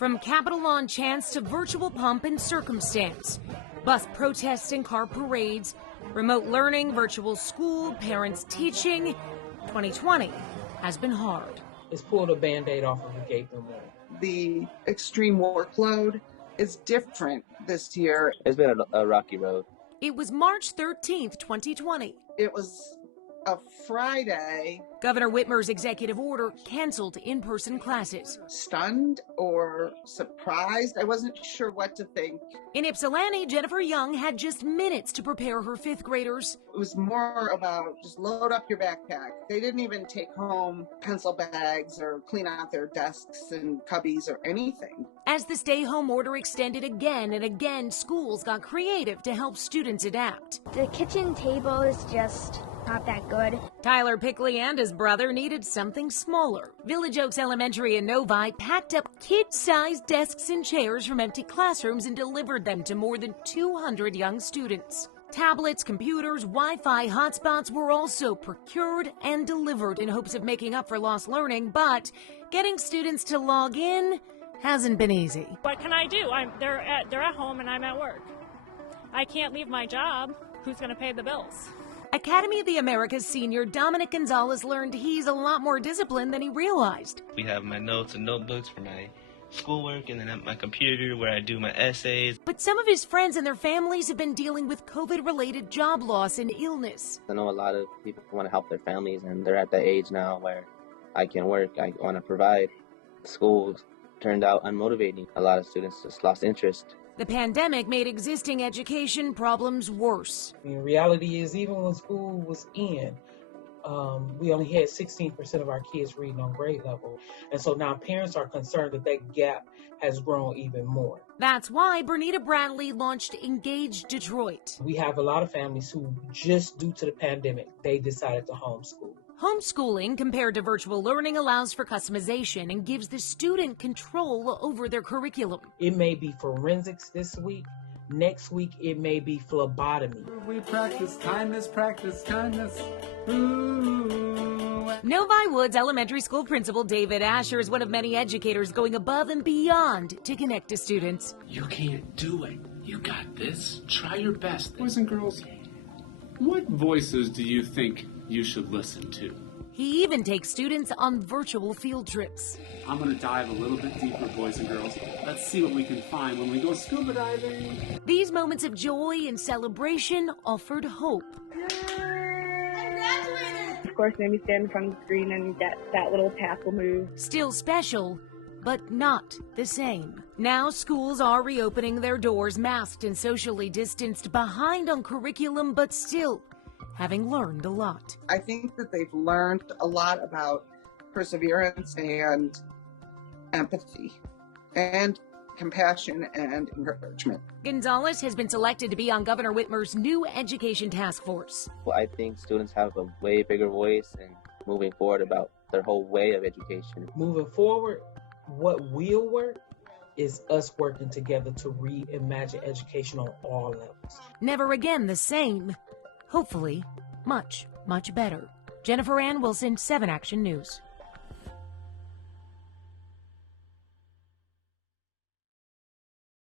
From Capitol on Chance to virtual pomp and circumstance, bus protests and car parades, remote learning, virtual school, parents teaching, 2020 has been hard. It's pulled a Band-Aid off of a gaping wound. The extreme workload is different this year. It's been a rocky road. It was March 13th, 2020. It was a Friday. Governor Whitmer's executive order canceled in-person classes. Stunned or surprised, I wasn't sure what to think. In Ypsilanti, Jennifer Young had just minutes to prepare her fifth graders. It was more about just load up your backpack. They didn't even take home pencil bags or clean out their desks and cubbies or anything. As the stay-home order extended again and again, schools got creative to help students adapt. The kitchen table is just not that good. Tyler Pickley and his brother needed something smaller. Village Oaks Elementary in Novi packed up kid-sized desks and chairs from empty classrooms and delivered them to more than 200 young students. Tablets, computers, Wi-Fi hotspots were also procured and delivered in hopes of making up for lost learning, but getting students to log in hasn't been easy. What can I do? They're at home and I'm at work. I can't leave my job. Who's going to pay the bills? Academy of the Americas senior Dominic Gonzalez learned he's a lot more disciplined than he realized. We have my notes and notebooks for my schoolwork, and then at my computer where I do my essays. But some of his friends and their families have been dealing with COVID-related job loss and illness. I know a lot of people want to help their families, and they're at that age now where I can work, I want to provide. School turned out unmotivating. A lot of students just lost interest. The pandemic made existing education problems worse. The reality is, even when school was in, we only had 16% of our kids reading on grade level. And so now parents are concerned that that gap has grown even more. That's why Bernita Bradley launched Engage Detroit. We have a lot of families who, just due to the pandemic, they decided to homeschool. Homeschooling, compared to virtual learning, allows for customization and gives the student control over their curriculum. It may be forensics this week. Next week, it may be phlebotomy. We practice kindness, Ooh. Novi Woods Elementary School Principal David Asher is one of many educators going above and beyond to connect to students. You can't do it. You got this. Try your best. Boys and girls, what voices do you think you should listen to? He even takes students on virtual field trips. I'm going to dive a little bit deeper, boys and girls. Let's see what we can find when we go scuba diving. These moments of joy and celebration offered hope. Of course, made me stand in front of the screen and that little path will move. Still special, but not the same. Now schools are reopening their doors, masked and socially distanced, behind on curriculum, but still having learned a lot. I think that they've learned a lot about perseverance and empathy and compassion and encouragement. Gonzalez has been selected to be on Governor Whitmer's new education task force. Well, I think students have a way bigger voice and moving forward about their whole way of education. Moving forward, what will work is us working together to reimagine education on all levels. Never again the same. Hopefully, much, much better. Jennifer Ann Wilson, 7 Action News.